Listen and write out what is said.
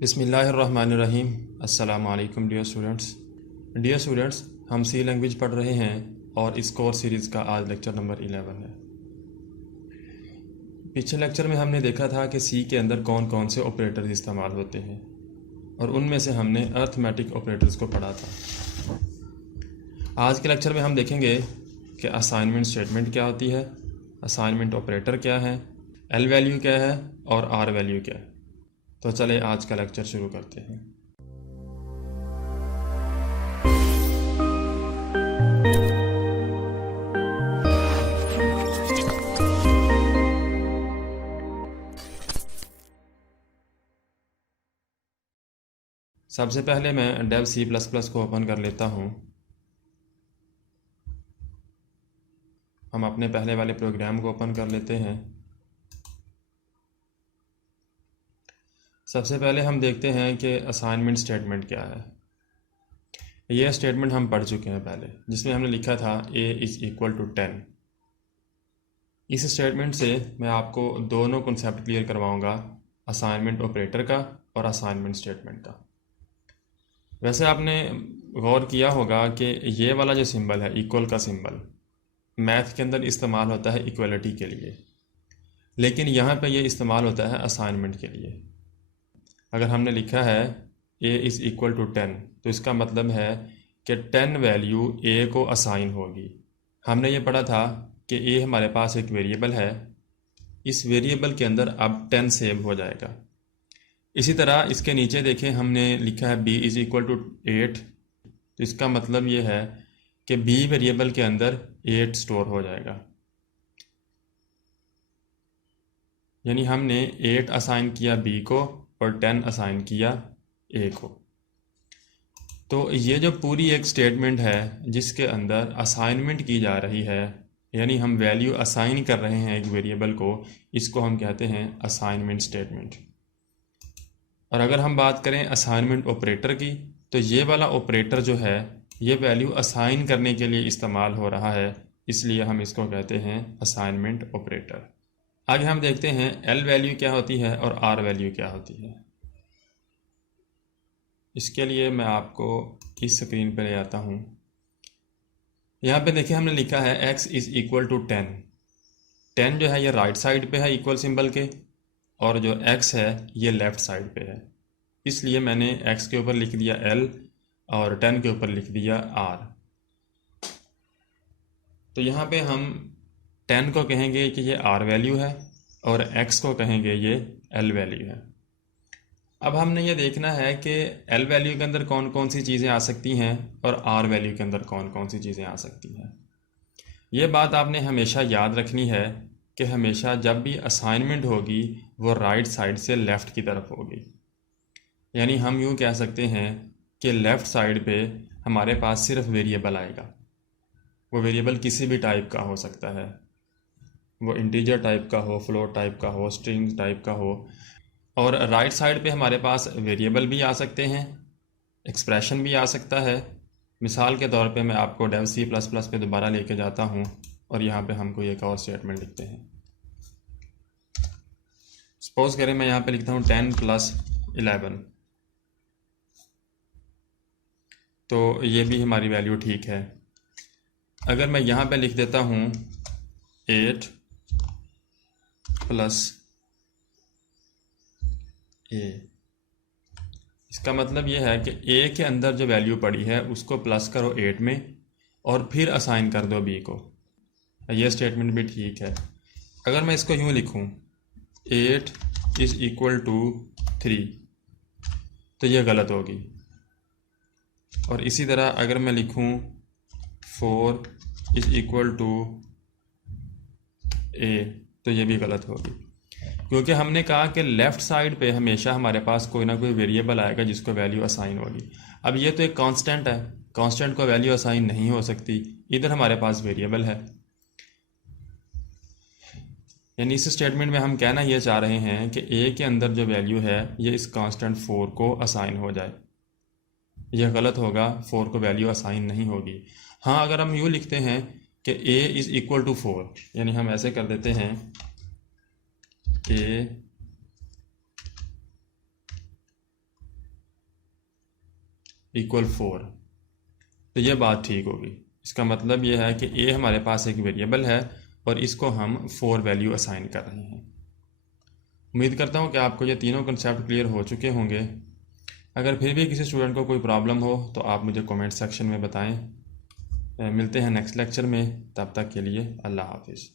बिस्मिल्लाहिर्रहमानिर्रहीम। अस्सलाम वालेकुम डियर स्टूडेंट्स, हम सी लैंग्वेज पढ़ रहे हैं और इस कोर्स सीरीज़ का आज लेक्चर नंबर 11 है। पिछले लेक्चर में हमने देखा था कि सी के अंदर कौन कौन से ऑपरेटर्स इस्तेमाल होते हैं और उनमें से हमने अर्थमेटिक ऑपरेटर्स को पढ़ा था। आज के लेक्चर में हम देखेंगे कि असाइनमेंट स्टेटमेंट क्या होती है, असाइनमेंट ऑपरेटर क्या है, एल वैल्यू क्या है और आर वैल्यू क्या है। तो चले आज का लेक्चर शुरू करते हैं। सबसे पहले मैं डेव सी प्लस प्लस को ओपन कर लेता हूँ। हम अपने पहले वाले प्रोग्राम को ओपन कर लेते हैं। सबसे पहले हम देखते हैं कि असाइनमेंट स्टेटमेंट क्या है। यह स्टेटमेंट हम पढ़ चुके हैं पहले, जिसमें हमने लिखा था a इज़ इक्वल टू 10। इस स्टेटमेंट से मैं आपको दोनों कॉन्सेप्ट क्लियर करवाऊंगा, असाइनमेंट ऑपरेटर का और असाइनमेंट स्टेटमेंट का। वैसे आपने गौर किया होगा कि ये वाला जो सिंबल है, इक्वल का सिंबल, मैथ के अंदर इस्तेमाल होता है इक्वलिटी के लिए, लेकिन यहाँ पे ये इस्तेमाल होता है असाइनमेंट के लिए। अगर हमने लिखा है a इज़ इक्वल टू 10, तो इसका मतलब है कि 10 वैल्यू a को असाइन होगी। हमने ये पढ़ा था कि a हमारे पास एक वेरिएबल है, इस वेरिएबल के अंदर अब 10 सेव हो जाएगा। इसी तरह इसके नीचे देखें, हमने लिखा है b इज़ इक्वल टू 8, तो इसका मतलब ये है कि b वेरिएबल के अंदर 8 स्टोर हो जाएगा। यानी हमने 8 असाइन किया b को और 10 असाइन किया a को। तो ये जो पूरी एक स्टेटमेंट है जिसके अंदर असाइनमेंट की जा रही है, यानी हम वैल्यू असाइन कर रहे हैं एक वेरिएबल को, इसको हम कहते हैं असाइनमेंट स्टेटमेंट। और अगर हम बात करें असाइनमेंट ऑपरेटर की, तो ये वाला ऑपरेटर जो है ये वैल्यू असाइन करने के लिए इस्तेमाल हो रहा है, इसलिए हम इसको कहते हैं असाइनमेंट ऑपरेटर। आगे हम देखते हैं एल वैल्यू क्या होती है और आर वैल्यू क्या होती है। इसके लिए मैं आपको इस स्क्रीन पर ले आता हूँ। यहाँ पे देखिए, हमने लिखा है x इज़ इक्वल टू 10। 10 जो है ये राइट साइड पे है इक्वल सिंबल के, और जो x है ये लेफ़्ट साइड पे है, इसलिए मैंने x के ऊपर लिख दिया l और 10 के ऊपर लिख दिया r। तो यहाँ पे हम 10 को कहेंगे कि ये r वैल्यू है और x को कहेंगे ये l वैल्यू है। अब हमने ये देखना है कि l वैल्यू के अंदर कौन कौन सी चीज़ें आ सकती हैं और r वैल्यू के अंदर कौन कौन सी चीज़ें आ सकती हैं। ये बात आपने हमेशा याद रखनी है कि हमेशा जब भी असाइनमेंट होगी वो राइट साइड से लेफ़्ट की तरफ होगी। यानी हम यूँ कह सकते हैं कि लेफ़्ट साइड पे हमारे पास सिर्फ वेरिएबल आएगा। वो वेरिएबल किसी भी टाइप का हो सकता है, वो इंटीजर टाइप का हो, फ्लोट टाइप का हो, स्ट्रिंग टाइप का हो। और राइट साइड पे हमारे पास वेरिएबल भी आ सकते हैं, एक्सप्रेशन भी आ सकता है। मिसाल के तौर पे मैं आपको डेव सी प्लस प्लस पे दोबारा लेके जाता हूँ और यहाँ पे हमको एक और स्टेटमेंट लिखते हैं। सपोज करें मैं यहाँ पे लिखता हूँ 10 प्लस 11, तो ये भी हमारी वैल्यू ठीक है। अगर मैं यहाँ पे लिख देता हूँ 8 प्लस a, इसका मतलब ये है कि a के अंदर जो वैल्यू पड़ी है उसको प्लस करो 8 में और फिर असाइन कर दो b को। ये स्टेटमेंट भी ठीक है। अगर मैं इसको यूँ लिखूँ 8 इज़ इक्वल टू 3, तो ये गलत होगी। और इसी तरह अगर मैं लिखूँ 4 इज़ इक्वल टू a, तो ये भी गलत होगी, क्योंकि हमने कहा कि लेफ़्ट साइड पे हमेशा हमारे पास कोई ना कोई वेरिएबल आएगा जिसको वैल्यू असाइन होगी। अब ये तो एक कांस्टेंट है, कांस्टेंट को वैल्यू असाइन नहीं हो सकती, इधर हमारे पास वेरिएबल है। यानी इस स्टेटमेंट में हम कहना ये चाह रहे हैं कि a के अंदर जो वैल्यू है ये इस कांस्टेंट 4 को असाइन हो जाए। यह गलत होगा, 4 को वैल्यू असाइन नहीं होगी। हाँ, अगर हम यूँ लिखते हैं कि a इज़ इक्वल टू 4, यानी हम ऐसे कर देते हैं a इक्वल 4, तो ये बात ठीक होगी। इसका मतलब ये है कि ए हमारे पास एक वेरिएबल है और इसको हम 4 वैल्यू असाइन कर रहे हैं। उम्मीद करता हूँ कि आपको ये तीनों कंसेप्ट क्लियर हो चुके होंगे। अगर फिर भी किसी स्टूडेंट को कोई प्रॉब्लम हो तो आप मुझे कमेंट सेक्शन में बताएं। मिलते हैं नेक्स्ट लेक्चर में, तब तक के लिए अल्लाह हाफिज़।